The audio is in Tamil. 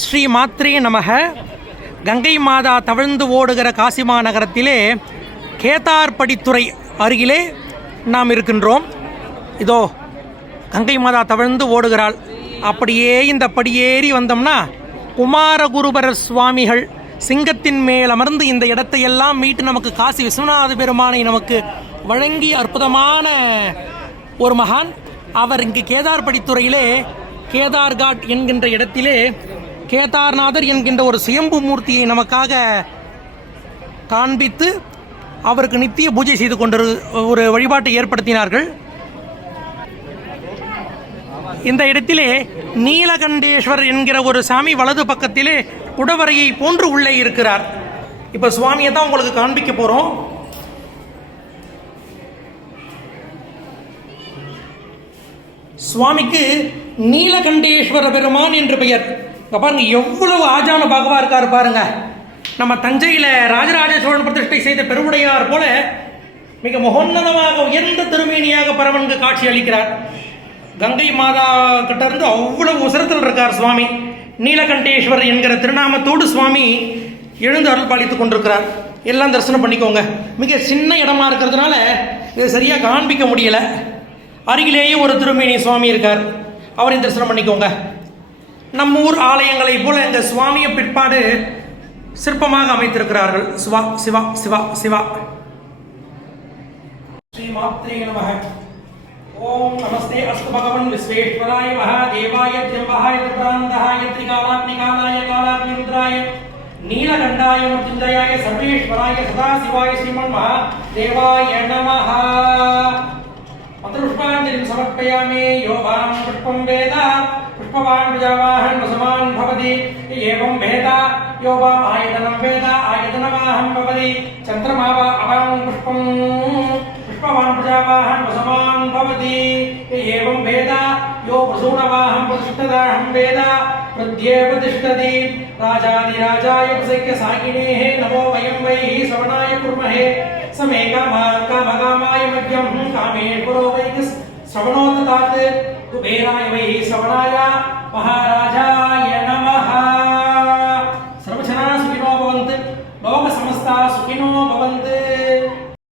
ஸ்ரீ மாத்ரே நமக. கங்கை மாதா தவழ்ந்து ஓடுகிற காசிமா நகரத்திலே கேதார்படித்துறை அருகிலே நாம் இருக்கின்றோம். இதோ கங்கை மாதா தவழ்ந்து ஓடுகிறாள். அப்படியே இந்த படியேறி வந்தோம்னா குமாரகுருபர சுவாமிகள் சிங்கத்தின் மேல் அமர்ந்து இந்த இடத்தையெல்லாம் மீட்டு நமக்கு காசி விஸ்வநாத பெருமானை நமக்கு வழங்கிய அற்புதமான ஒரு மகான் அவர். இங்கு கேதார்படித்துறையிலே கேதார்காட் என்கின்ற இடத்திலே கேதார்நாதர் என்கின்ற ஒரு சுயம்பு மூர்த்தியை நமக்காக காண்பித்து அவருக்கு நித்திய பூஜை செய்து கொண்டு ஒரு வழிபாட்டை ஏற்படுத்தினார்கள். இந்த இடத்திலே நீலகண்டேஸ்வர் என்கிற ஒரு சாமி வலது பக்கத்திலே குடவரையை போன்று உள்ளே இருக்கிறார். இப்போ சுவாமியை தான் உங்களுக்கு காண்பிக்க போகிறோம். சுவாமிக்கு நீலகண்டேஸ்வர பெருமான் என்று பெயர். பாருங்க எவ்வளவு ஆஜான பாகவா இருக்காரு பாருங்க. நம்ம தஞ்சையில் ராஜராஜ சோழன் பிரதிஷ்டை செய்த பெருவுடையார் போல மிக மகோன்னதமாக உயர்ந்த திருமேனியாக பரமனுக்கு காட்சி அளிக்கிறார். கங்கை மாதா கிட்ட இருந்து அவ்வளவு உசரத்தில் இருக்கார் சுவாமி. நீலகண்டேஸ்வர் என்கிற திருநாமத்தோடு சுவாமி எழுந்து அருள் பாலித்துக் கொண்டிருக்கிறார். எல்லாம் தரிசனம் பண்ணிக்கோங்க. மிக சின்ன இடமா இருக்கிறதுனால இதை சரியாக காண்பிக்க முடியல. அருகிலேயே ஒரு திருமேனி சுவாமி இருக்கார், அவரையும் தரிசனம் பண்ணிக்கோங்க. நம்ம ஊர் ஆலயங்களை போல இந்த சுவாமியை பிற்பாடு சிற்பமாக அமைத்திருக்கிறார்கள். சிவா சிவா சிவா சிவா. ஸ்ரீ மாத்ரே நமக. ஓம் நமஸ்தே அஸ்து பகவன் விஸ்வேஸ்வராய மகாதேவாய திரியம்பகாய திரிபுராந்தகாய திரிகாலாத்மிகாலாய காலாத்மிருத்ராய நீலகண்டாய மருத்யுஞ்சயாய சர்வேஸ்வராய சதாசிவாய ஸ்ரீமன் மகாதேவாய நமஹ. மந்திரபுஷ்பாஞ்சலிம் சமர்ப்பயாமி. யோகாம் புஷ்பம் வேத புஷ்பவான் பிரஜாவாஹன் வசமான் பவதி. ஏவம் வேத யோகாம் ஆயதனம் வேத ஆயதனமாஹம் பவதி. சந்திரமாவா அவாம் புஷ்பம் புஷ்பவான் பிரஜாவாஹன் வசமான் பவதி. ஏவம் வேத யோ பிரசூனவாஹம் பிரதிஷ்டதாஹம் வேத பிரத்யேவ திஷ்டதி. ராஜாதிராஜாய பிரசக்ய சாகினேஹ நமோ வயம் வைஹி சவனாய குர்மஹே. சமே காமாய மத்யம் காமேஸ்வரோ வைகஸ் ஸ்ரவணோததாத் குபேராய வைஹி சவனாய மகாராஜ